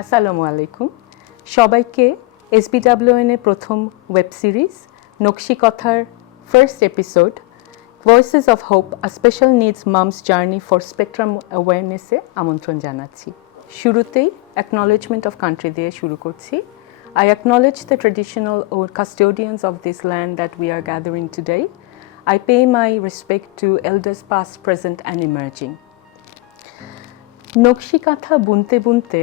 আসসালামু আলাইকুম সবাইকে SBWN এর প্রথম ওয়েব সিরিজ নকশি কথার first episode voices of hope a special needs mom's journey for spectrum অ্যাওয়ারনেসে আমন্ত্রণ জানাচ্ছি। শুরুতেই অ্যাকনলেজমেন্ট অফ কান্ট্রি দিয়ে শুরু করছি। I acknowledge the traditional custodians of this land that we are gathering today. I pay my respect to elders past, present and emerging. নকশি কাঁথা বুনতে বুনতে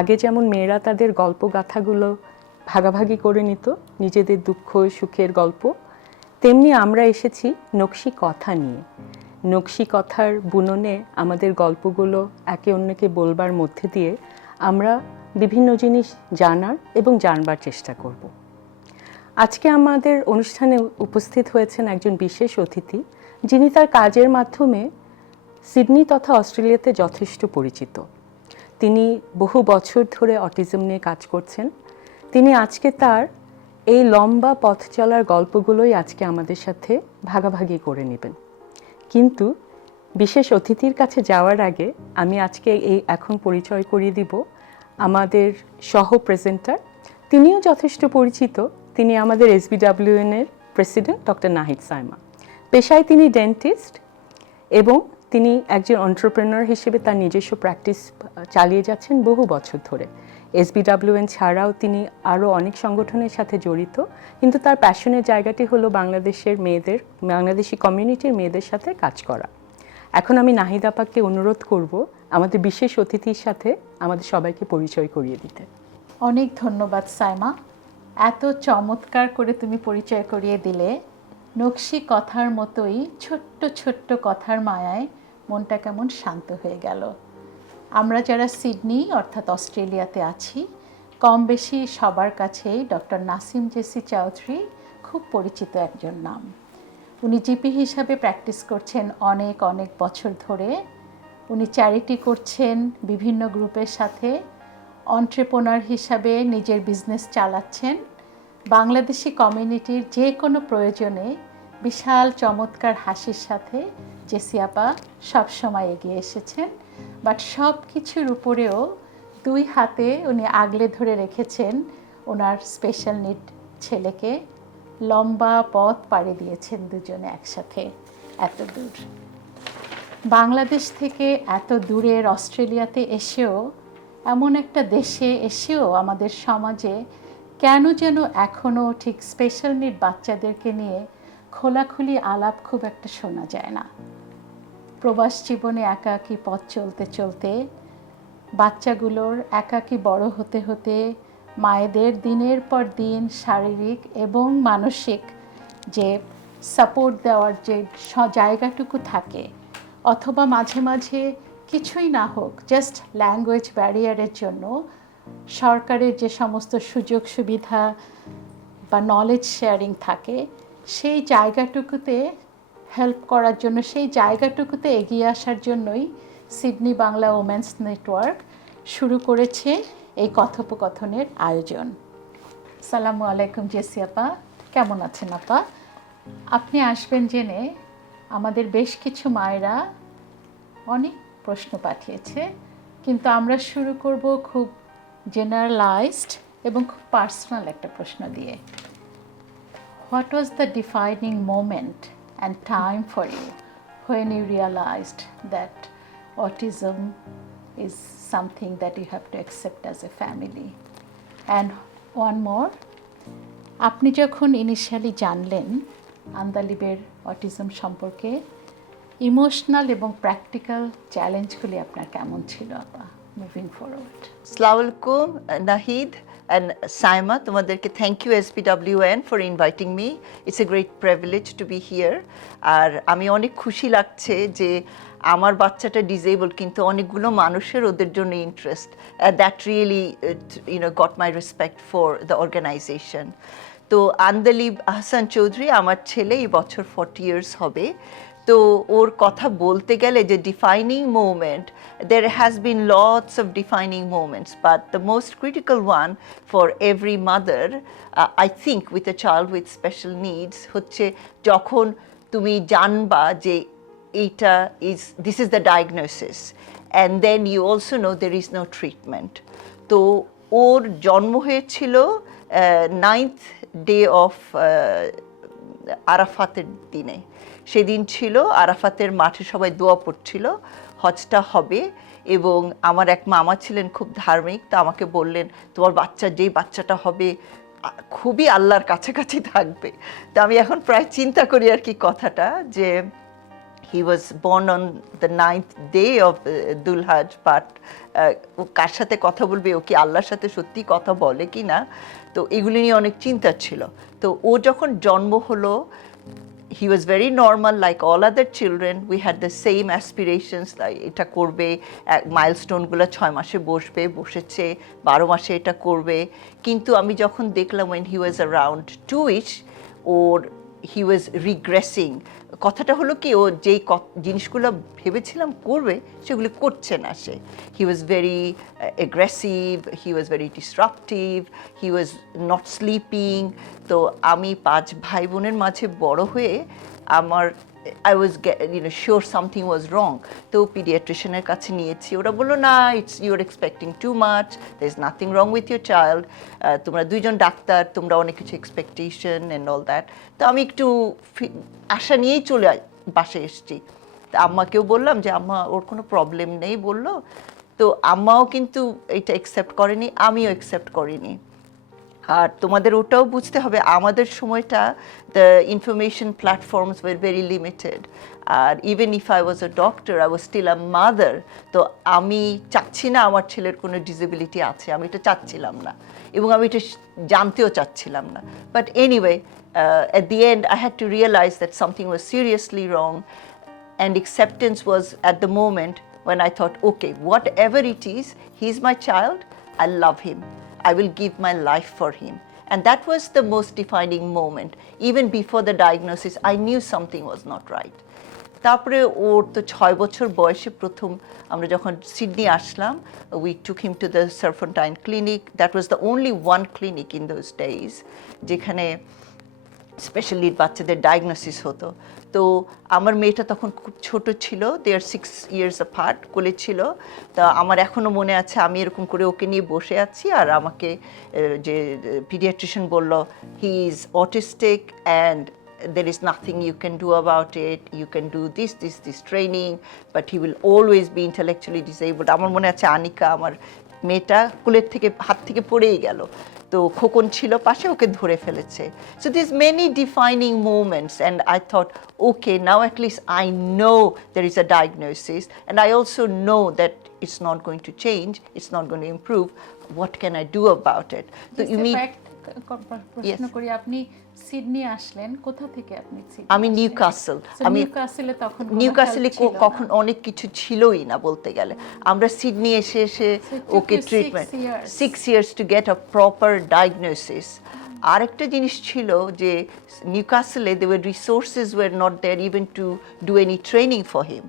আগে যেমন মেয়েরা তাদের গল্প গাথাগুলো ভাগাভাগি করে নিত, নিজেদের দুঃখ সুখের গল্প, তেমনি আমরা এসেছি নকশি কথা নিয়ে। নকশি কথার বুননে আমাদের গল্পগুলো একে অন্যকে বলবার মধ্যে দিয়ে আমরা বিভিন্ন জিনিস জানার এবং জানবার চেষ্টা করব। আজকে আমাদের অনুষ্ঠানে উপস্থিত হয়েছেন একজন বিশেষ অতিথি, যিনি তার কাজের মাধ্যমে সিডনি তথা অস্ট্রেলিয়াতে যথেষ্ট পরিচিত। তিনি বহু বছর ধরে অটিজম নিয়ে কাজ করছেন। তিনি আজকে তার এই লম্বা পথ চলার গল্পগুলোই আজকে আমাদের সাথে ভাগাভাগি করে নেবেন। কিন্তু বিশেষ অতিথির কাছে যাওয়ার আগে আমি আজকে এখন পরিচয় করিয়ে দিব আমাদের সহ প্রেজেন্টার। তিনিও যথেষ্ট পরিচিত। তিনি আমাদের SBWN এর প্রেসিডেন্ট ডক্টর নাহিদ সাইমা। পেশায় তিনি ডেন্টিস্ট এবং তিনি একজন এন্টারপ্রেনার হিসেবে তার নিজস্ব প্র্যাকটিস চালিয়ে যাচ্ছেন বহু বছর ধরে। SBWN ছাড়াও তিনি আরও অনেক সংগঠনের সাথে জড়িত, কিন্তু তার প্যাশনের জায়গাটি হলো বাংলাদেশি কমিউনিটির মেয়েদের সাথে কাজ করা। এখন আমি নাহিদ আপাকে অনুরোধ করব আমাদের বিশেষ অতিথির সাথে আমাদের সবাইকে পরিচয় করিয়ে দিতে। অনেক ধন্যবাদ সাইমা, এত চমৎকার করে তুমি পরিচয় করিয়ে দিলে। নকশি কথার মতোই ছোট্ট ছোট্ট কথার মায়ায় মনটা কেমন শান্ত হয়ে গেল। আমরা যারা সিডনি অর্থাৎ অস্ট্রেলিয়াতে আছি, কম বেশি সবার কাছেই ডক্টর নাসিম জেসি চৌধুরী খুব পরিচিত একজন নাম। উনি জিপি হিসাবে প্র্যাকটিস করছেন অনেক অনেক বছর ধরে। উনি চ্যারিটি করছেন বিভিন্ন গ্রুপের সাথে, এন্টারপ্রেনার হিসাবে নিজের বিজনেস চালাচ্ছেন। বাংলাদেশি কমিউনিটির যে কোনো প্রয়োজনে বিশাল চমৎকার হাসির সাথে জেসি আপা সবসময় এগিয়ে এসেছেন। বাট সব কিছুর উপরেও দুই হাতে উনি আগলে ধরে রেখেছেন ওনার স্পেশাল নিড ছেলেকে। লম্বা পথ পাড়ি দিয়েছেন দুজনে একসাথে এত দূর। বাংলাদেশ থেকে এত দূরের অস্ট্রেলিয়াতে এসেও, এমন একটা দেশে এসেও আমাদের সমাজে কেন যেন এখনও ঠিক স্পেশাল নিড বাচ্চাদেরকে নিয়ে খোলাখুলি আলাপ খুব একটা শোনা যায় না। প্রবাস জীবনে একাকী পথ চলতে চলতে, বাচ্চাগুলোর একাকী বড় হতে হতে, মায়েদের দিনের পর দিন শারীরিক এবং মানসিক যে সাপোর্ট দেওয়ার যে জায়গাটুকু থাকে, অথবা মাঝে মাঝে কিছুই না হোক জাস্ট ল্যাঙ্গুয়েজ ব্যারিয়ারের জন্য সরকারের যে সমস্ত সুযোগ সুবিধা বা নলেজ শেয়ারিং থাকে, সেই জায়গাটুকুতে হেল্প করার জন্য, সেই জায়গাটুকুতে এগিয়ে আসার জন্যই সিডনি বাংলা ওমেন্স নেটওয়ার্ক শুরু করেছে এই কথোপকথনের আয়োজন। আসসালামু আলাইকুম জেসি আপা, কেমন আছেন আপা? আপনি আসবেন জেনে আমাদের বেশ কিছু মায়েরা অনেক প্রশ্ন পাঠিয়েছে, কিন্তু আমরা শুরু করব খুব জেনারেলাইজড এবং খুব পার্সোনাল একটা প্রশ্ন দিয়ে। What was the defining moment and time for you when you realized that autism is something that you have to accept as a family? And one more, আপনি যখন ইনিশিয়ালি জানলেন আন্দালিবের অটিজম সম্পর্কে, emotional এবং practical চ্যালেঞ্জগুলি আপনার কেমন ছিল আপা মুভিং ফরওয়ার্ড? আসসালামু আলাইকুম নাহিদ and Saima, তোমাদেরকে thank you SBWN for inviting me. It's a great privilege to be here. আর আমি অনেক খুশি লাগছে যে আমার বাচ্চাটা ডিসেবল, কিন্তু অনেকগুলো মানুষের ওদের জন্য interest. That really got my respect for the organization. তো আন্দালিব আহসান চৌধুরী আমার ছেলে, এই বছর 40 years হবে। তো ওর কথা বলতে গেলে যে defining moment, there has been lots of defining moments, but the most critical one for every mother, I think with a child with special needs, হচ্ছে যখন তুমি জানবা যে this is the diagnosis, and then you also know there is no treatment. তো ওর জন্ম হয়েছিল 9th day of আরাফাতের দিনে। সেদিন ছিল আরাফাতের মাঠে সবাই দোয়া পড়ছিল হজটা হবে, এবং আমার এক মামা ছিলেন খুব ধার্মিক, তো আমাকে বললেন তোমার বাচ্চা যেই বাচ্চাটা হবে খুবই আল্লাহর কাছাকাছি থাকবে। তো আমি এখন প্রায় চিন্তা করি আর কি কথাটা, যে he was born on the 9th day of Dhul Hajj, but ও কার সাথে কথা বলবে, ও কি আল্লাহর সাথে সত্যি কথা বলে কি না, তো এগুলি নিয়ে অনেক চিন্তা ছিল। তো ও যখন জন্ম হলো, he was very normal like all other children. We had the same aspirations, like এটা করবে, মাইলস্টোনগুলো 6 মাসে বসেছে, 12 মাসে এটা করবে। কিন্তু আমি যখন দেখলাম when he was around 2ish, or he was regressing। কথাটা হলো কি, ও যেই জিনিসগুলো ভেবেছিলাম করবে সেগুলি করছে না সে। he was very aggressive, he was very disruptive, he was not sleeping। তো আমি 5 ভাই বোনের মাঝে বড় হয়ে আমার I was sure something was wrong। তো পিডিয়াট্রিশিয়ানের কাছে নিয়েছি, ওরা বললো না, you're expecting too much, there's nothing wrong with your child। তোমরা দুইজন ডাক্তার, তোমরা অনেক কিছু expectation and all that। তো আমি একটু আশা নিয়েই বাসায় এসেছি। তা আম্মাকেও বললাম যে আম্মা ওর কোনো প্রবলেম নেই বললো। তো আম্মাও কিন্তু এটা অ্যাকসেপ্ট করেনি, আমিও অ্যাকসেপ্ট করিনি। আর তোমাদের ওটাও বুঝতে হবে, আমাদের সময়টা the information platforms were very limited, R even if I was a doctor I was still a mother। তো আমি চাচ্ছি না আমার ছেলের কোনো ডিসেবিলিটি আছে, আমি এটা চাচ্ছিলাম না, এবং আমি এটা জানতেও চাচ্ছিলাম না। But anyway at the end I had to realize that something was seriously wrong, and acceptance was at the moment when I thought, okay, whatever it is, he's my child, I love him, I will give my life for him। And that was the most defining moment। Even before the diagnosis, I knew something was not right। তারপরে ওর তো 6 বছর বয়সে প্রথম আমরা যখন Sydney Aslam, we took him to the Serpentine clinic। That was the only one clinic in those days যেখানে special need বাচ্চাদের diagnosis হতো। তো আমার মেয়েটা তখন খুব ছোট ছিল, দে আর 6 years apart, কোলে ছিল। তা আমার এখনও মনে আছে আমি এরকম করে ওকে নিয়ে বসে আছি, আর আমাকে যে পিডিয়াট্রিশিয়ান বলল he is autistic and there is nothing you can do about it, you can do this training, but he will always be intellectually disabled। আমার মনে আছে আনিকা আমার মেয়েটা কুলের থেকে হাত থেকে পড়েই গেল, তো খোকন ছিল পাশে, ওকে ধরে ফেলেছে। So there's many defining moments, and I thought, okay, now at least I know there is a diagnosis, and I also know that it's not going to change, it's not going to improve, what can I do about it? So you mean প্রশ্ন করি, আপনি Sydney আসলেন কোথা থেকে? আপনি আমি Newcastle. আমি নিউক্যাসলে তখন নিউক্যাসলে কখন অনেক কিছু ছিলই না বলতে গেলে। আমরা সিডনি এসে ওকে treatment 6 years to get a proper diagnosis। আরেকটা জিনিস ছিল যে নিউক্যাসলে the resources were not there even to do any training for him।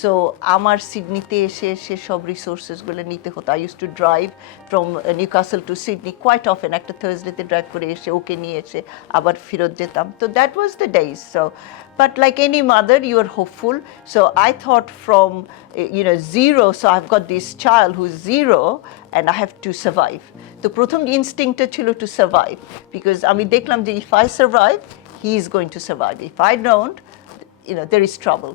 So আমার সিডনিতে এসে সব রিসোর্সেসগুলো নিতে হতো। I use to drive from Newcastle to Sydney quite often. একটা থার্সডেতে ড্রাইভ করে এসে ওকে নিয়ে এসে আবার ফেরত যেতাম। তো that was the days. So but like any mother you are hopeful. So I thought from zero, so I have got this child who is zero and I have to survive. তো প্রথম ইনস্টিংক্টটা ছিল to survive, because আমি দেখলাম যে if I survive he is going to survive, if I don't there is trouble.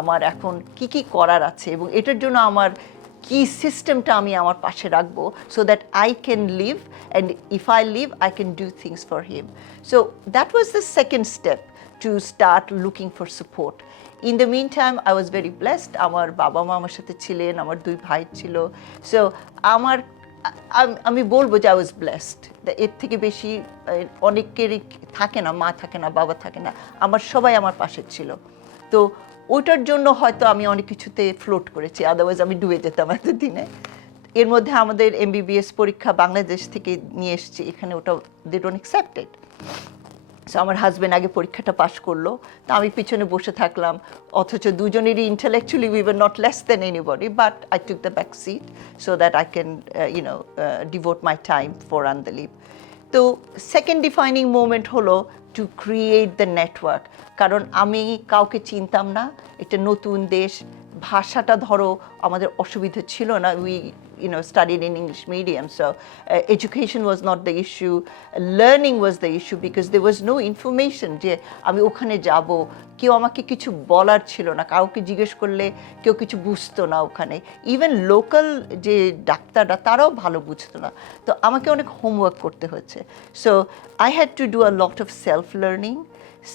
আমার এখন কি কি করার আছে এবং এটার জন্য আমার কি সিস্টেমটা আমি আমার পাশে রাখবো, so that I can live, and if I live I can do things for him. So that was the second step to start looking for support. In the meantime I was very blessed. আমার বাবা মা আমার সাথে ছিলেন, আমার 2 ভাই ছিল। So আমি বলবো যে আই ওয়াজ ব্লেসড। এর থেকে বেশি অনেকেরই থাকে না, মা থাকে না, বাবা থাকে না, আমার সবাই আমার পাশে ছিল। তো ওটার জন্য হয়তো আমি অনেক কিছুতে ফ্লোট করেছি, আদারওয়াইজ আমি ডুবে যেতাম এতদিনে। এর মধ্যে আমাদের MBBS পরীক্ষা বাংলাদেশ থেকে নিয়ে এসেছি, এখানে ওটা they don't accept it. So আমার হাজব্যান্ড আগে পরীক্ষাটা পাশ করলো, তা আমি পিছনে বসে থাকলাম, অথচ দুজনেরই intellectually we were not less than anybody, but I took the back seat so that I can devote my time for Andalib. তো সেকেন্ড ডিফাইনিং মোমেন্ট হলো টু ক্রিয়েট দ্য নেটওয়ার্ক। কারণ আমি কাউকে চিনতাম না, এটা নতুন দেশ, ভাষাটা ধরো আমাদের অসুবিধা ছিল না, we studied in English medium, so education was not the issue, learning was the issue, because there was no information যে আমি ওখানে যাব, কেউ আমাকে কিছু বলার ছিল না, কাউকে জিজ্ঞেস করলে কেউ কিছু বুঝতো না ওখানে, ইভেন লোকাল যে ডাক্তাররা তারাও ভালো বুঝতো না, তো আমাকে অনেক হোমওয়ার্ক করতে হয়েছে। So I had to do a lot of self learning,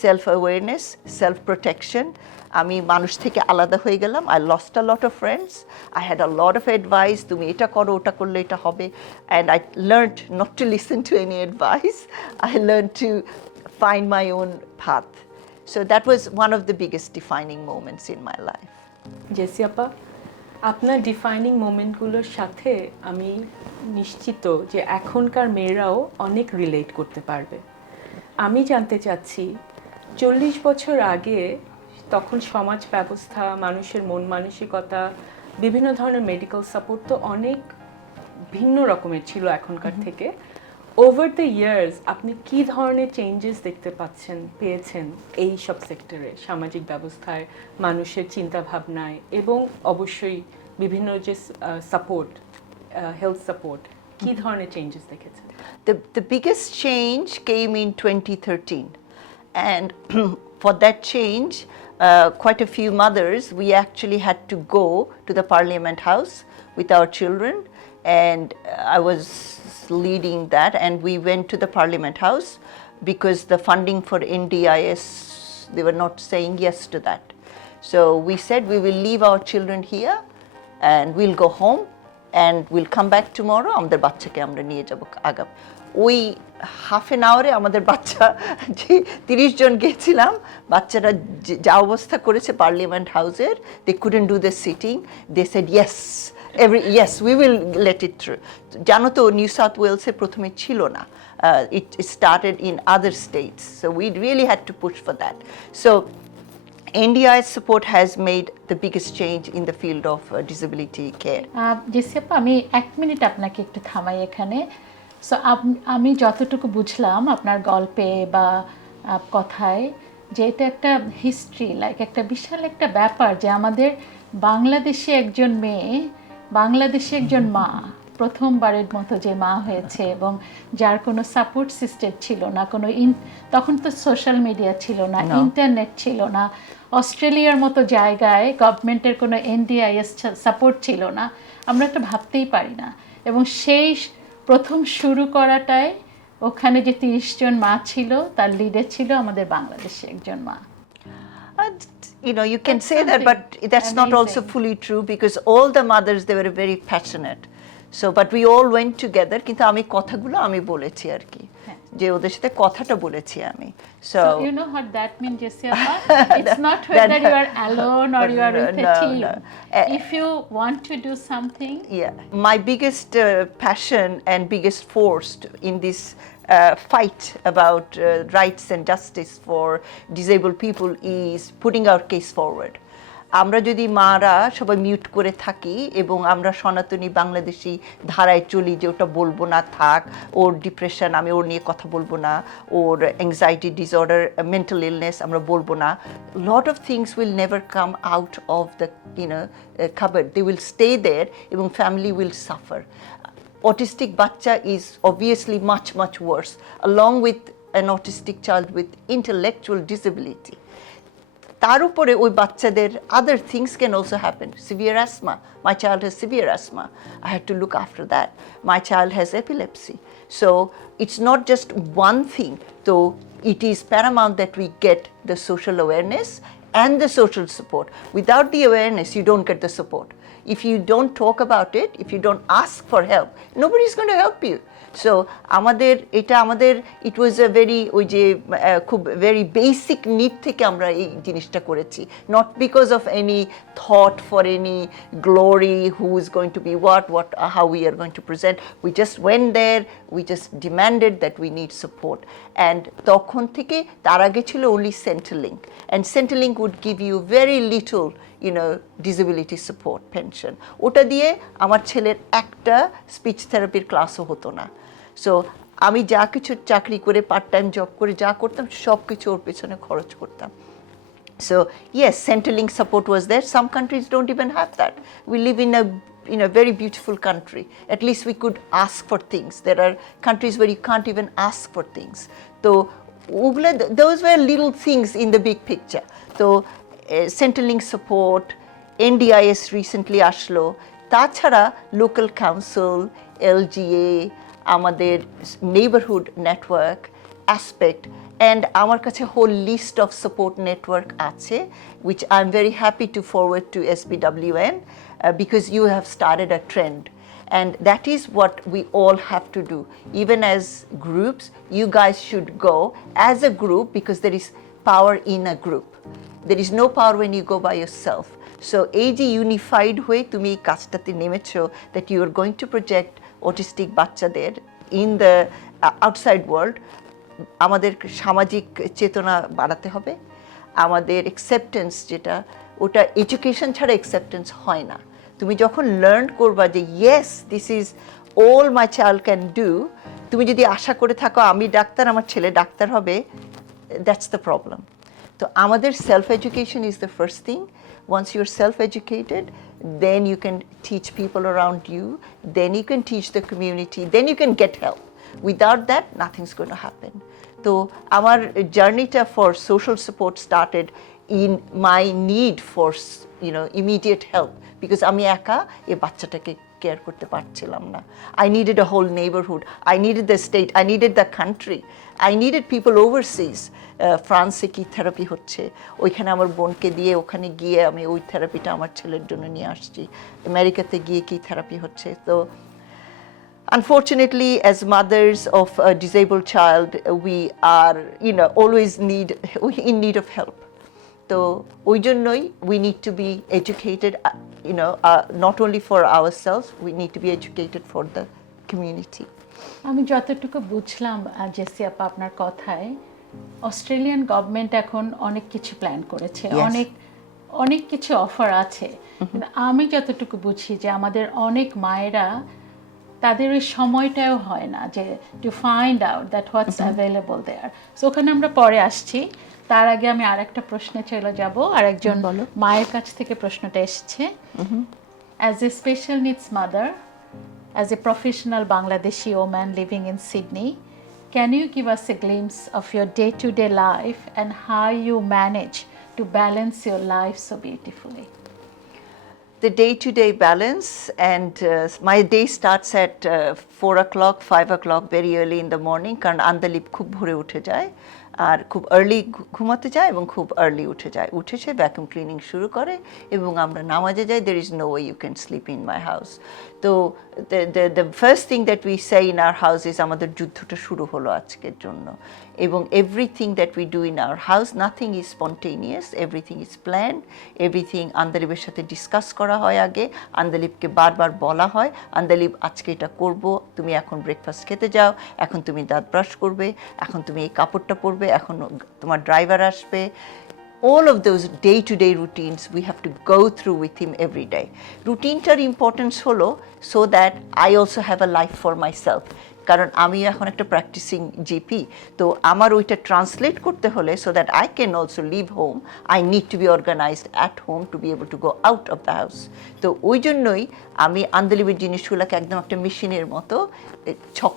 self awareness, self protection. আমি মানুষ থেকে আলাদা হয়ে গেলাম, I lost a lot of friends, I had a lot of advice, তুমি এটা করো, ওটা করলে এটা হবে, and I learned not to listen to any advice, I learn to find my own path. So that was one of the biggest defining moments in my life. Jessy আপা, আপনার defining মোমেন্টগুলোর সাথে আমি নিশ্চিত যে এখনকার মেয়েরাও অনেক রিলেট করতে পারবে। আমি জানতে চাচ্ছি 40 বছর আগে তখন সমাজ ব্যবস্থা, মানুষের মন মানসিকতা, বিভিন্ন ধরনের মেডিকেল সাপোর্ট তো অনেক ভিন্ন রকমের ছিল এখনকার থেকে। ওভার দ্য ইয়ার্স আপনি কি ধরনের চেঞ্জেস দেখতে পেয়েছেন এই সব সেক্টরে, সামাজিক ব্যবস্থায়, মানুষের চিন্তা ভাবনায়, এবং অবশ্যই বিভিন্ন যে সাপোর্ট, হেলথ সাপোর্ট, কি ধরনের চেঞ্জেস দেখেছেন? The biggest change came in 2013, and for that change, quite a few mothers, we actually had to go to the Parliament House with our children, and I was leading that, and we went to the Parliament House because the funding for NDIS, they were not saying yes to that. So we said we will leave our children here and we'll go home and we'll come back tomorrow. আমাদের বাচ্চাকে আমরা নিয়ে যাব আগাম। ওই half an আওয়ারে আমাদের বাচ্চা, যে 30 জন গেছিলাম, বাচ্চারা যা অবস্থা করেছে পার্লিয়ামেন্ট হাউসের, they couldn't do the sitting, they said yes, yes, we will let it through. জানো তো নিউ সাউথ ওয়েলসে প্রথমে ছিল না, it started in other states, so we really had to push for that. So NDI's support has made the biggest change in the field of disability care. জেসিপা, আমি 1 minute আপনাকে একটু থামাই এখানে। সো আমি যতটুকু বুঝলাম আপনার গল্পে বা কথায়, যে এটা একটা হিস্ট্রি, লাইক একটা বিশাল একটা ব্যাপার, যে আমাদের বাংলাদেশে একজন মেয়ে, বাংলাদেশে একজন মা, প্রথমবারের মতো যে মা হয়েছে, এবং যার কোনো সাপোর্ট সিস্টেম ছিল না, কোনো তখন তো সোশ্যাল মিডিয়া ছিল না, ইন্টারনেট ছিল না, অস্ট্রেলিয়ার মতো জায়গায় গভর্নমেন্টের কোনো NDIS সাপোর্ট ছিল না, আমরা একটা ভাবতেই পারি না। এবং সেই প্রথম শুরু করাটাই ওখানে যে 30 জন মা ছিল, তার লিডে ছিল আমাদের বাংলাদেশে একজন মা। You can say that, but that's not also fully true, because all the mothers, they were very passionate. So, but we all went together. কিন্তু আমি কথাগুলো আমি বলেছি আর কি, যে ওদের সাথে কথাটা বলেছি আমি। So you know what that means, Jessica? It's not whether you are alone or you are with a team. If you want to do something. Yeah, my biggest passion and biggest force in this fight about rights and justice for disabled people is putting our case forward. আমরা যদি মারা সবাই mute করে থাকি এবং আমরা সনাতনী বাংলাদেশি ধারায় চলি, যে ওটা বলবো না, থাক, ওর ডিপ্রেশন, আমি ওর নিয়ে কথা বলবো না, ওর অ্যাংজাইটি ডিসঅর্ডার, মেন্টাল ইলনেস আমরা বলবো না, lot of things will never come out of the cupboard. They will stay there এবং ফ্যামিলি উইল সাফার। Autistic বাচ্চা is obviously much worse, along with an autistic child with intellectual disability. তার উপরে ওই বাচ্চাদের other things can also happen. Severe asthma. My child has severe asthma. I had to look after that. My child has epilepsy. So it's not just one thing. So it is paramount that we get the social awareness and the social support. Without the awareness, you don't get the support. If you don't talk about it, if you don't ask for help, nobody's going to help you. So it was a very very basic need থেকে আমরা এই জিনিসটা করেছি, not because of any thought for any glory, who is going to be what, how we are going to present. We just went there, we just demanded that we need support, and তখন থেকে তার আগে ছিল only Centrelink, and Centrelink would give you very little disability support pension. ওটা দিয়ে আমার ছেলের একটা স্পিচ থেরাপির ক্লাসও হতো না। সো আমি যা কিছু চাকরি করে, পার্ট টাইম জব করে যা করতাম, সব কিছু ওর পেছনে খরচ করতাম। So yes, Centrelink support was there. Some countries don't even have that. We live in a very beautiful country. At least we could ask for things. There are countries where you can't even ask for things. So those were little things in the big picture. So Centrelink support, NDIS recently আসলো, তাছাড়া local council, LGA, আমাদের neighbourhood network aspect, and আমার কাছে whole list of support network আছে, which I'm very happy to forward to SBWN because you have started a trend. And that is what we all have to do. Even as groups, you guys should go as a group because there is power in a group. There is no power when you go by yourself. So এই যে unified হয়ে তুমি এই কাজটাতে নেমেছো, that you are going to project autistic বাচ্চাদের in the outside world, আমাদের সামাজিক চেতনা বাড়াতে হবে, আমাদের acceptance যেটা, ওটা এডুকেশন ছাড়া acceptance হয় না। তুমি যখন লার্ন করবা যে yes this is all my child can do, তুমি যদি আশা করে থাকো আমি ডাক্তার, আমার ছেলে ডাক্তার হবে, দ্যাটস দ্য প্রবলেম। তো আমাদের self education is the first thing. Once you're self-educated, then you can teach people around you, then you can teach the community, then you can get help. Without that, nothing's going to happen. So our journey for social support started in my need for immediate help, because আমি একা এই বাচ্চাটাকে care করতে পারছিলাম না। I needed a whole neighborhood, I needed the state, I needed the country, I needed people overseas. ফ্রান্সে কি therapy হচ্ছে, ওইখানে আমার বোনকে দিয়ে ওখানে গিয়ে আমি ওই থেরাপিটা আমার ছেলের জন্য নিয়ে আসছি। আমেরিকাতে গিয়ে কি থেরাপি হচ্ছে। তো unfortunately, as mothers of a disabled child, we are always in need of help. তো ওই জন্যই we need to be educated, not only for ourselves, we need to be educated for the community. আমি যতটুকু বুঝলাম JC আপা আপনার কথায়, Australian government এখন অনেক কিছু প্ল্যান করেছে, অনেক কিছু অফার আছে, কিন্তু আমি যতটুকু বুঝি যে আমাদের অনেক মায়েরা তাদের ওই সময়টাও হয় না যে to find out that what's available there. So ওখানে আমরা পরে আসছি, তার আগে আমি আরেকটা প্রশ্নে চলে যাব। আরেকজন মায়ের কাছ থেকে প্রশ্নটা এসেছে। As a special needs mother, as a professional Bangladeshi woman living in Sydney, can you give us a glimpse of your day-to-day life and how you manage to balance your life so beautifully? The day-to-day balance, and my day starts at 4 o'clock, 5 o'clock, very early in the morning, কারণ আন্দালিপ খুব ভোরে উঠে যায় আর খুব early ঘুমাতে যায় এবং খুব আর্লি উঠে যায়। উঠে সে ভ্যাকুম ক্লিনিং শুরু করে এবং আমরা নামাজে যাই। There is no way you can sleep in my house. তো the first thing that we say in our house is আমাদের যুদ্ধটা শুরু হলো আজকের জন্য। এবং everything that we do in our house, nothing is spontaneous, everything is plan, everything আন্দালিবের সাথে ডিসকাস করা হয় আগে। আন্দালিবকে বারবার বলা হয়, আন্দালিব আজকে এটা করব, তুমি এখন ব্রেকফাস্ট খেতে যাও, এখন তুমি দাঁত ব্রাশ করবে, এখন তুমি এই কাপড়টা পরবে, এখন তোমার ড্রাইভার আসবে। All of those day-to-day routines we have to go through with him every day. Routineটার ইম্পর্টেন্স হলো so that I also have a life for myself. কারণ আমি এখন একটা প্র্যাকটিসিং জিপি, তো আমার ওইটা ট্রান্সলেট করতে হলে so that I can also live home, I need to be organised at home to be able to go out of the house. তো ওই জন্যই আমি আন্দালিবের জিনিসগুলোকে একদম একটা মেশিনের মতো ছক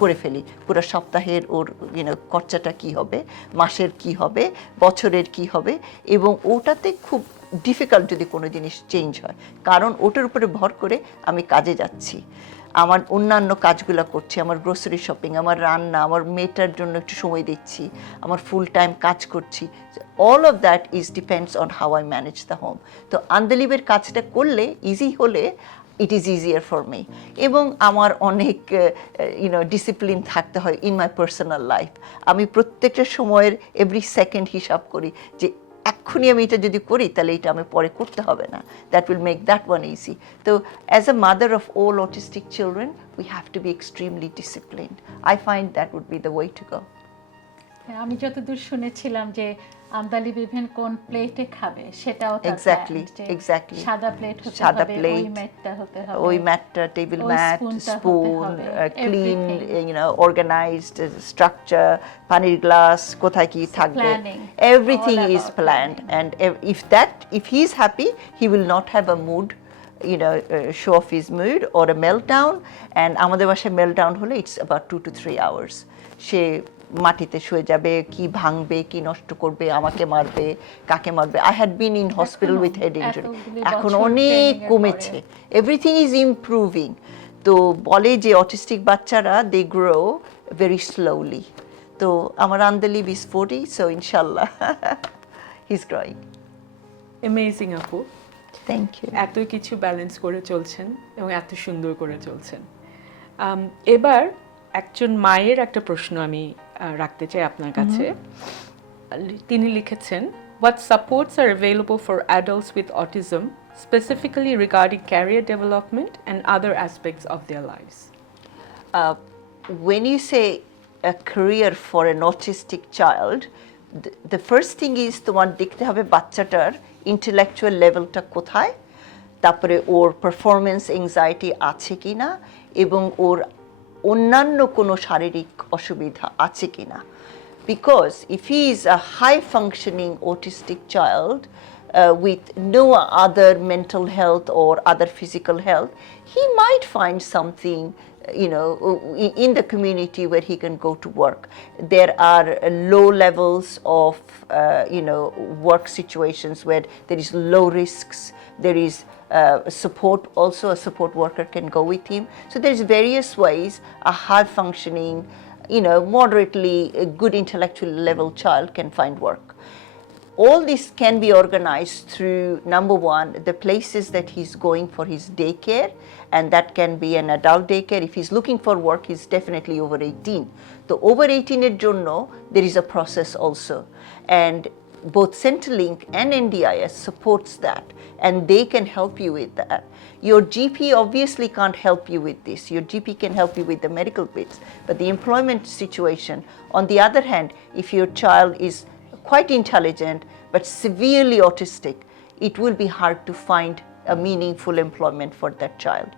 করে ফেলি। পুরো সপ্তাহের ওর খরচাটা কী হবে, মাসের কি হবে, বছরের কি হবে, এবং ওটাতে খুব ডিফিকাল্ট যদি কোনো জিনিস চেঞ্জ হয়, কারণ ওটার উপরে ভর করে আমি কাজে যাচ্ছি, আমার অন্যান্য কাজগুলো করছি, আমার গ্রোসারি শপিং, আমার রান্না, আমার মেয়েটার জন্য একটু সময় দিচ্ছি, আমার ফুল টাইম কাজ করছি। All of that is depends on how I manage the home. তো আন্দালিবের কাজটা করলে ইজি হলে it is easier for me. এবং আমার অনেক ডিসিপ্লিন থাকতে হয় ইন মাই পার্সোনাল লাইফ। আমি প্রত্যেকটা সময়ের এভরি সেকেন্ড হিসাব করি যে এক্ষুনি আমি এটা যদি করি তাহলে এটা আমি পরে করতে হবে না, that will make that one easy. তো as a mother of all autistic children we have to be extremely disciplined. I find that would be the way to go. আমি যতদূর শুনেছিলাম যে আন্দালিব ইভেন কোন প্লেটে খাবে সেটাও এক্স্যাক্টলি সাদা প্লেট হতে সাদা হবে, প্লেট, ওই ম্যাটটা হতে হবে, ওই ম্যাটটা, টেবিল ওই ম্যাট, স্পুনটা হতে স্পুন, হবে, ক্লিন, everything. অর্গানাইজড স্ট্রাকচার, পানির গ্লাস কোথায় কি থাকবে, planning, everything all is about planned. planning. And if he is happy, he will not have a mood show off his mood or a meltdown, and আমাদের বাসায় meltdown হলে it's about 2 to 3 hours. সে মাটিতে শুয়ে যাবে, কি ভাঙবে, কি নষ্ট করবে, আমাকে মারবে, কাকে মারবে। I had been in hospital with head injury. এখন অনেক কমেছে, everything is improving. তো বলে যে অটিস্টিক বাচ্চারা they grow very slowly. তো আমার Andalib is 40, so inshallah he's growing. Amazing আপু, থ্যাংক ইউ। এত কিছু ব্যালেন্স করে চলছেন এবং এত সুন্দর করে চলছেন। এবার একজন মায়ের একটা প্রশ্ন আমি রাখতে চাই আপনার কাছে। তিনি লিখেছেন, what supports are available for adults with autism, specifically regarding career development and other aspects of their lives? When you say a career for an autistic child, the first thing is তোমার দেখতে হবে বাচ্চাটার intellectual লেভেলটা কোথায়, তারপরে ওর performance anxiety আছে কিনা, এবং ওর অন্যান্য কোনো শারীরিক অসুবিধা আছে কিনা। Because if he is a high functioning autistic child with no other mental health or other physical health, he might find something in the community where he can go to work. There are low levels of work situations where there is low risks, there is support, also a support worker can go with him. So there's various ways a high functioning, moderately good intellectual level child can find work. All this can be organized through, number one, the places that he's going for his daycare, and that can be an adult daycare. If he's looking for work, he's definitely over 18. So over 18 এর জন্য there is a process also, and both Centrelink and NDIS supports that, and they can help you with that. Your GP obviously can't help you with this. Your GP can help you with the medical bits, but the employment situation, on the other hand, if your child is quite intelligent but severely autistic, it will be hard to find a meaningful employment for that child.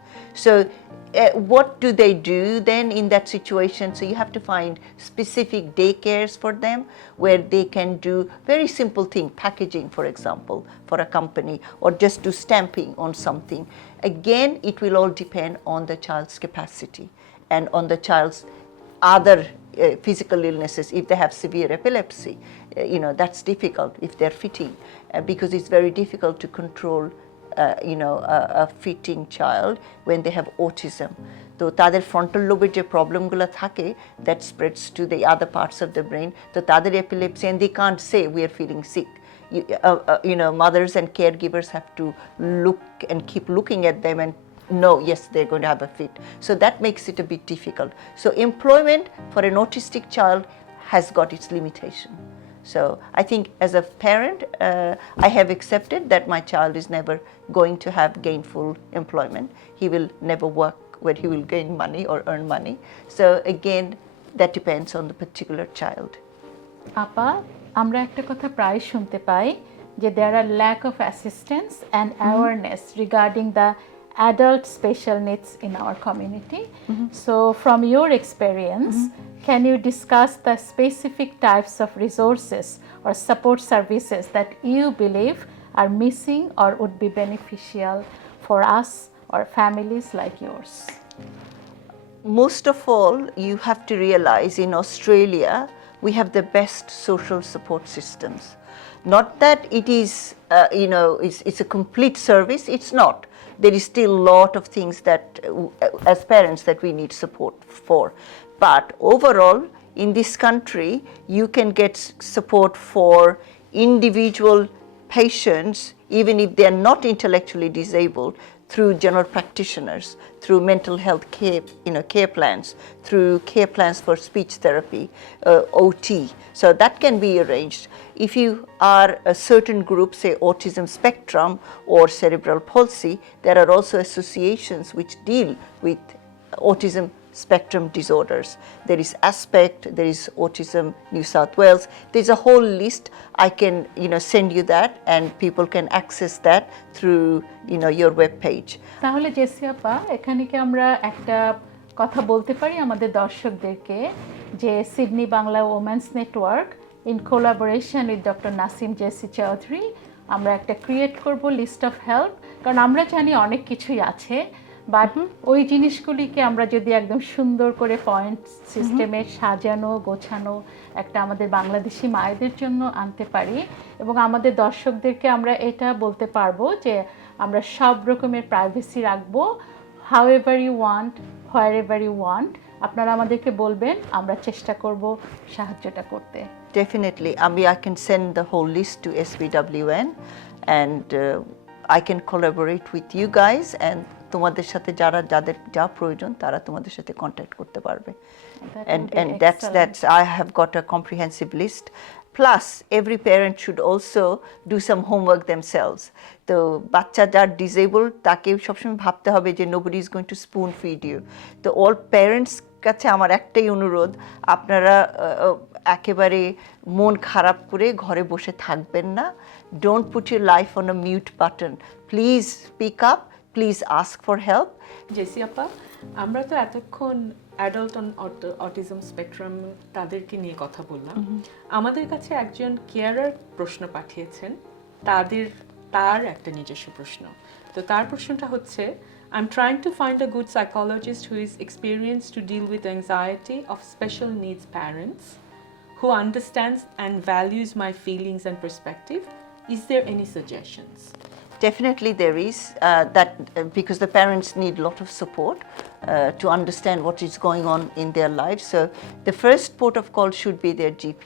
So what do they do then in that situation? So you have to find specific daycares for them where they can do very simple thing, packaging for example, for a company, or just do stamping on something. Again, it will all depend on the child's capacity and on the child's other physical illnesses. If they have severe epilepsy, that's difficult if they're fitting, because it's very difficult to control a fitting child when they have autism. তো তাদের frontal লোবের যে প্রবলেমগুলো থাকে, that spreads to the other parts of the brain. তো তাদের epilepsy, and they can't say we are feeling sick. Mothers and caregivers have to look and keep looking at them and know, yes, they're going to have a fit. So that makes it a bit difficult. So employment for an autistic child has got its limitation. So I think as a parent, I have accepted that my child is never going to have gainful employment. He will never work where he will gain money or earn money. So again, that depends on the particular child. আপা, আমরা একটা কথা প্রায় শুনতে পাই যে there are lack of assistance and awareness regarding the adult special needs in our community. So from your experience, can you discuss the specific types of resources or support services that you believe are missing or would be beneficial for us or families like yours? Most of all, you have to realize in Australia, we have the best social support systems. Not that it is, it's a complete service, it's not. There is still a lot of things that, as parents, that we need support for. But overall, in this country, you can get support for individual patients, even if they are not intellectually disabled, through general practitioners, through mental health care, care plans, through care plans for speech therapy, OT. So that can be arranged. If you are a certain group, say autism spectrum or cerebral palsy, there are also associations which deal with autism spectrum disorders. There is Aspect, there is Autism New South Wales. There's a whole list. I can send you that, and people can access that through your web page. তাহলে JC আপা, এখানে কি আমরা একটা কথা বলতে পারি আমাদের দর্শকদেরকে যে Sydney Bangla women's network in collaboration with Dr. Nasim Jesse Chaudhary আমরা একটা ক্রিয়েট করব লিস্ট অফ হেল্প, কারণ আমরা জানি অনেক কিছুই আছে, বাট ওই জিনিসগুলিকে আমরা যদি একদম সুন্দর করে পয়েন্ট সিস্টেমে সাজানো গোছানো একটা আমাদের বাংলাদেশি মায়েদের জন্য আনতে পারি, এবং আমাদের দর্শকদেরকে আমরা এটা বলতে পারবো যে আমরা সব রকমের প্রাইভেসি রাখবো, however you want, wherever you want, আপনারা আমাদেরকে বলবেন, আমরা চেষ্টা করব সাহায্যটা করতে। Definitely. I can send the whole list to SBWN, and I can collaborate with you guys, and তোমাদের সাথে যাদের যা প্রয়োজন তারা তোমাদের সাথে কন্ট্যাক্ট করতে পারবে। And that's I have got a comprehensive list. Plus, every parent should also do some homework themselves. তো বাচ্চা যার disabled তাকে সবসময় ভাবতে হবে যে nobody is going to spoon feed you. তো all parents কাছে আমার একটাই অনুরোধ, আপনারা একেবারে মন খারাপ করে ঘরে বসে থাকবেন না। Don't put your life on a mute button. Please speak up. Please ask for help. Jessy আপা, আমরা তো এতক্ষণ অ্যাডাল্ট অন অটিজম স্পেকট্রাম তাদেরকে নিয়ে কথা বললাম। আমাদের কাছে একজন কেয়ারার প্রশ্ন পাঠিয়েছেন, তার একটা নিজস্ব প্রশ্ন। তো তার প্রশ্নটা হচ্ছে, I'm trying to find a good psychologist who is experienced to deal with anxiety of special needs parents, who understands and values my feelings and perspective. Is there any suggestions? Definitely there is, because the parents need a lot of support to understand what is going on in their lives. So the first port of call should be their GP.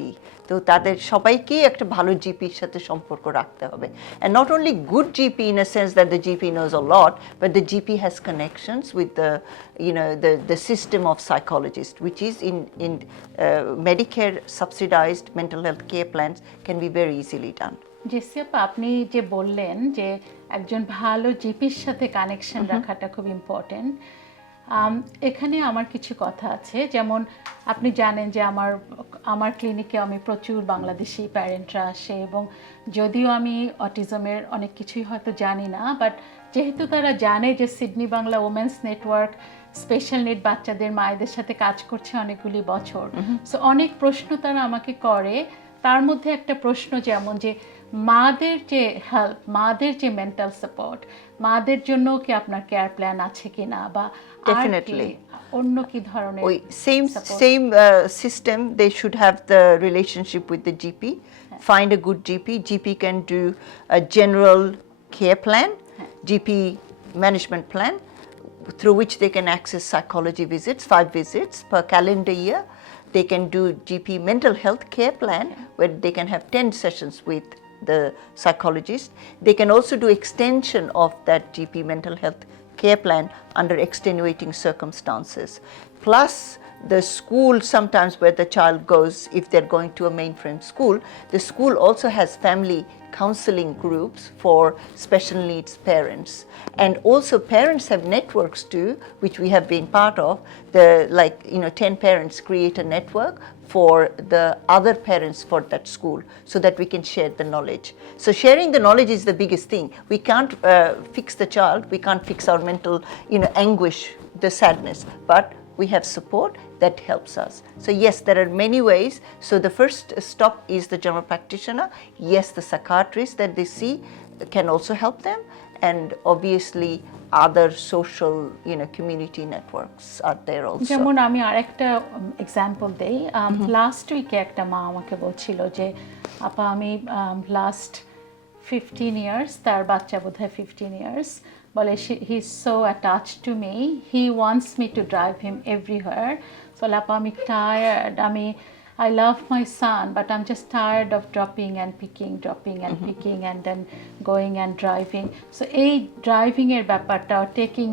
তো তাদের সবাইকে একটা ভালো জিপির সাথে সম্পর্ক রাখতে হবে, and not only good GP in a sense that the GP knows a lot, but the GP has connections with the system of psychologists, which is in Medicare subsidized mental health care plans can be very easily done. Jessy আপা, আপনি যে বললেন যে একজন ভালো জিপির সাথে connection রাখাটা খুব ইম্পর্টেন্ট, এখানে আমার কিছু কথা আছে। যেমন আপনি জানেন যে আমার ক্লিনিকে আমি প্রচুর বাংলাদেশি প্যারেন্টরা আসে, এবং যদিও আমি অটিজমের অনেক কিছুই হয়তো জানি না, বাট যেহেতু তারা জানে যে Sydney Bangla women's network special need বাচ্চাদের মায়েদের সাথে কাজ করছে অনেকগুলি বছর, সো অনেক প্রশ্ন তারা আমাকে করে। তার মধ্যে একটা প্রশ্ন যেমন যে মাদের যে হেল্প, মাদের যে মেন্টাল সাপোর্ট, মাদের জন্য কি আপনার কেয়ার প্ল্যান আছে কিনা, বা Definitely. অন্য কি ধরনের same system, they should have the relationship with the GP. Find a good GP. GP can do a general care plan, GP management plan, through which they can access psychology visits, 5 visits per calendar year. They can do GP mental health care plan, where they can have 10 sessions with the psychologist. They can also do extension of that GP mental health care plan under extenuating circumstances. Plus, the school sometimes where the child goes, if they're going to a mainframe school, the school also has family counseling groups for special needs parents. And also parents have networks too, which we have been part of. 10 parents create a network for the other parents for that school, so that we can share the knowledge. So sharing the knowledge is the biggest thing. We can't fix the child, we can't fix our mental anguish, the sadness, but we have support that helps us. So yes, there are many ways. So the first stop is the general practitioner. Yes, the psychiatrist that they see can also help them, and obviously other social community networks are there also. যেমন আমি আরেকটা example দেই, last উইকে একটা মা আমাকে বলছিল যে আপা আমি লাস্ট 15 years, তার বাচ্চা বোধহয় 15 years, বলে he is so attached to me, he wants me to drive him everywhere. So আপা আমি tired, I love my son, but I'm just tired of dropping and picking and then going and driving. So এই driving এর ব্যাপারটা, taking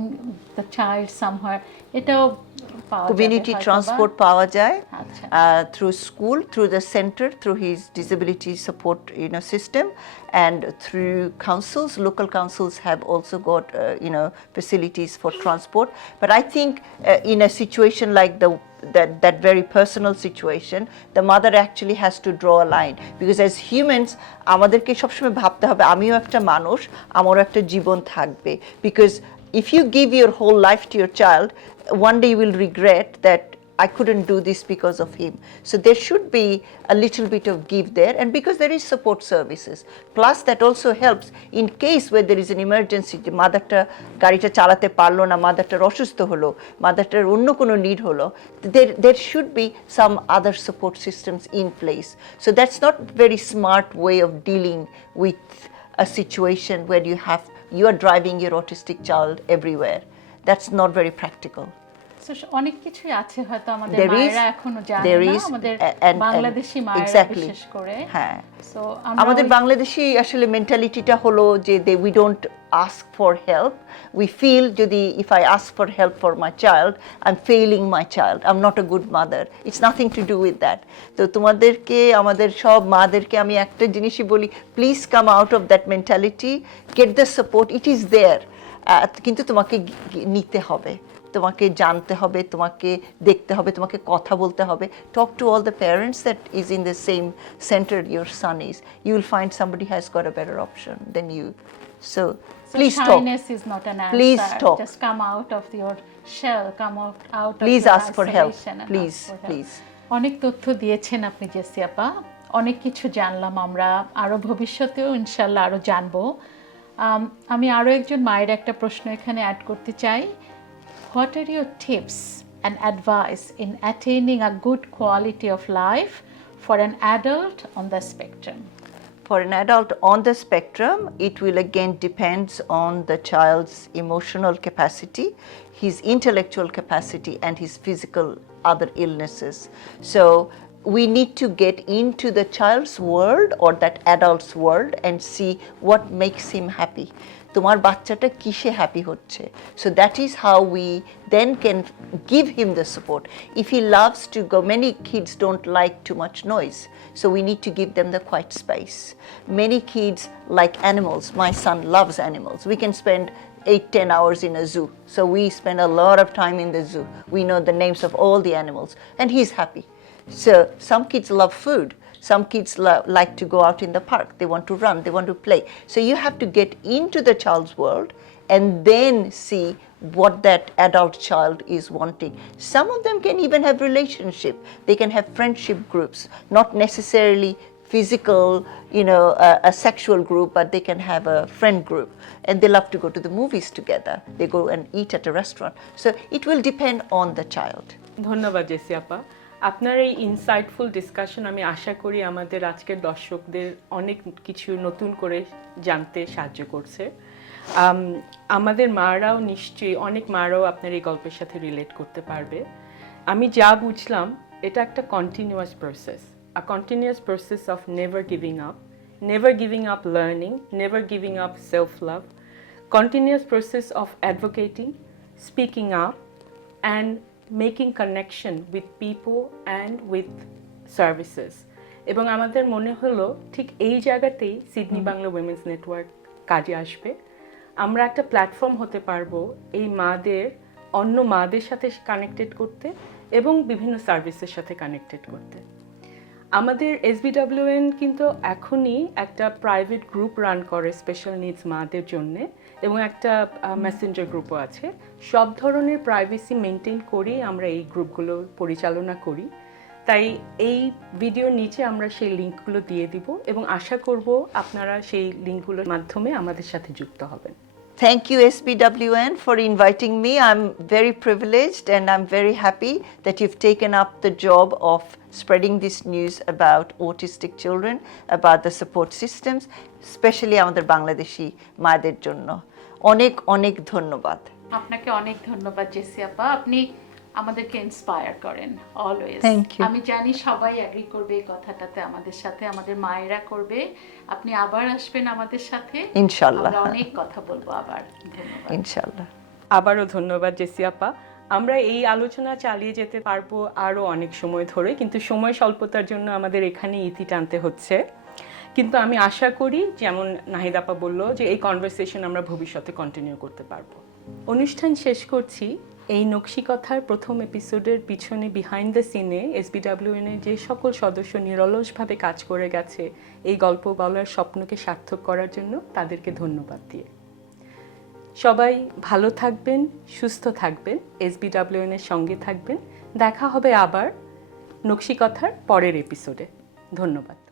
the child somewhere, এটাও community transport পাওয়া যায় through school, through the center, through his disability support system, and through councils. Local councils have also got facilities for transport. But I think in a situation like that very personal situation, the mother actually has to draw a line, because as humans আমাদেরকে সবসময় ভাবতে হবে আমিও একটা মানুষ, আমারও একটা জীবন থাকবে, because if you give your whole life to your child, one day you will regret that I couldn't do this because of him. So there should be a little bit of give there, and because there is support services. Plus that also helps in case where there is an emergency, যে মাদারটা গাড়িটা চালাতে পারলো না, মাদারটার অসুস্থ হলো, মাদারটার অন্য কোনো need হলো, there should be some other support systems in place. So that's not very smart way of dealing with a situation where you are driving your autistic child everywhere. That's not very practical. So, অনেক কিছুই আছে হয়তো আমাদের There is- মায়েরা এখনো জানে there না, is, আমাদের and- বাংলাদেশি মায়েরা exactly. বিশেষ করে। হ্যাঁ, So, আমাদের আমরা বাংলাদেশি আসলে মেন্টালিটিটা হলো যে we don't ask for help. We feel যদি if I ask for help for my child, I'm failing my child. I'm not a good mother. It's nothing to do with that. তো তোমাদেরকে, আমাদের সব মাদেরকে আমি একটা জিনিসই বলি, please come out of that mentality, get the support, it is there. কিন্তু তোমাকে নিতে হবে, তোমাকে জানতে হবে, তোমাকে দেখতে হবে, তোমাকে কথা বলতে হবে. Talk to all the parents that is in the same center your son is. You will find somebody has got a better option than you. So please talk. shyness is not an answer. Please talk. Just come out of your shell, come out Please of your ask for help. isolation and Please, ask for help. please. অনেক তথ্য দিয়েছেন আপনি JC আপা, অনেক কিছু জানলাম আমরা, আরো ভবিষ্যতেও ইনশাল্লাহ আরো জানবো। আমি আরো একজন মায়ের একটা প্রশ্ন এখানে অ্যাড করতে চাই। What are your tips and advice in attaining a good quality of life for an adult on the spectrum? For an adult on the spectrum, it will again depends on the child's emotional capacity, his intellectual capacity, and his physical other illnesses. So we need to get into the child's world or that adult's world and see what makes him happy. তোমার বাচ্চাটা কিসে happy হচ্ছে, so that is how we then can give him the support. If he loves to go, many kids don't like too much noise, so we need to give them the quiet space. Many kids like animals. My son loves animals. We can spend 8-10 hours in a zoo, so we spend a lot of time in the zoo. We know the names of all the animals and he's happy. So some kids love food. Some kids like to go out in the park. They want to run, they want to play. So you have to get into the child's world and then see what that adult child is wanting. Some of them can even have relationship. They can have friendship groups, not necessarily physical, a sexual group, but they can have a friend group. And they love to go to the movies together. They go and eat at a restaurant. So it will depend on the child. ধন্যবাদ JC আপা। আপনার এই insightful discussion আমি আশা করি আমাদের আজকের দর্শকদের অনেক কিছু নতুন করে জানতে সাহায্য করছে। আমাদের মারাও নিশ্চয়ই, অনেক মারাও আপনার এই গল্পের সাথে রিলেট করতে পারবে। আমি যা বুঝলাম, এটা একটা continuous process, a continuous process of never giving up learning, never giving up self love, continuous process of advocating, speaking up, and making connection with people and with services. এবং আমাদের মনে হলো ঠিক এই জায়গাতেই সিডনি বাংলা উইমেন্স নেটওয়ার্ক কাজে আসবে। আমরা একটা প্ল্যাটফর্ম হতে পারবো এই মাদের অন্য মাদের সাথে কানেক্টেড করতে এবং বিভিন্ন সার্ভিসের সাথে কানেক্টেড করতে। আমাদের SBWN কিন্তু এখনই একটা প্রাইভেট গ্রুপ রান করে স্পেশাল নিডস মাদের জন্যে, এবং একটা মেসেঞ্জার গ্রুপও আছে। সব ধরনের প্রাইভেসি মেনটেন করেই আমরা এই গ্রুপগুলো পরিচালনা করি। তাই এই ভিডিওর নিচে আমরা সেই লিঙ্কগুলো দিয়ে দিব এবং আশা করব আপনারা সেই লিঙ্কগুলোর মাধ্যমে আমাদের সাথে যুক্ত হবেন। Thank you SBWN for inviting me. I'm very privileged and I'm very happy that you've taken up the job of spreading this news about autistic children, about the support systems, especially আমাদের বাংলাদেশি মাদের জন্য। অনেক অনেক ধন্যবাদ। আপনাকে অনেক ধন্যবাদ JC আপা, আপনি আমাদেরকে ইন্সপায়ার করেন অলওয়েজ। Thank you. আমি জানি সবাই এগ্রি করবে এই কথাটাতে, আমাদের সাথে আমাদের মায়েরা করবে। আপনি আবার আসবেন আমাদের সাথে, ইনশাআল্লাহ। আমরা অনেক কথা বলবো আবার। ধন্যবাদ। ইনশাআল্লাহ। আবারও ধন্যবাদ জেসি আপা। আমরা এই আলোচনা চালিয়ে যেতে পারবো আরও অনেক সময় ধরে, কিন্তু সময় স্বল্পতার জন্য আমাদের এখানে ইতি টানতে হচ্ছে। কিন্তু আমি আশা করি, যেমন নাহিদ আপা বললো, যে এই কনভারসেশন আমরা ভবিষ্যতে কন্টিনিউ করতে পারবো। অনুষ্ঠান শেষ করছি। এই নকশি কথার প্রথম এপিসোডের পিছনে বিহাইন্ড দ্য সিনে SBWN এর যে সকল সদস্য নিরলসভাবে কাজ করে গেছে এই গল্প বলার স্বপ্নকে সার্থক করার জন্য, তাদেরকে ধন্যবাদ দিয়ে সবাই ভালো থাকবেন, সুস্থ থাকবেন, SBWN এর সঙ্গে থাকবেন। দেখা হবে আবার নকশি কথার পরের এপিসোডে। ধন্যবাদ।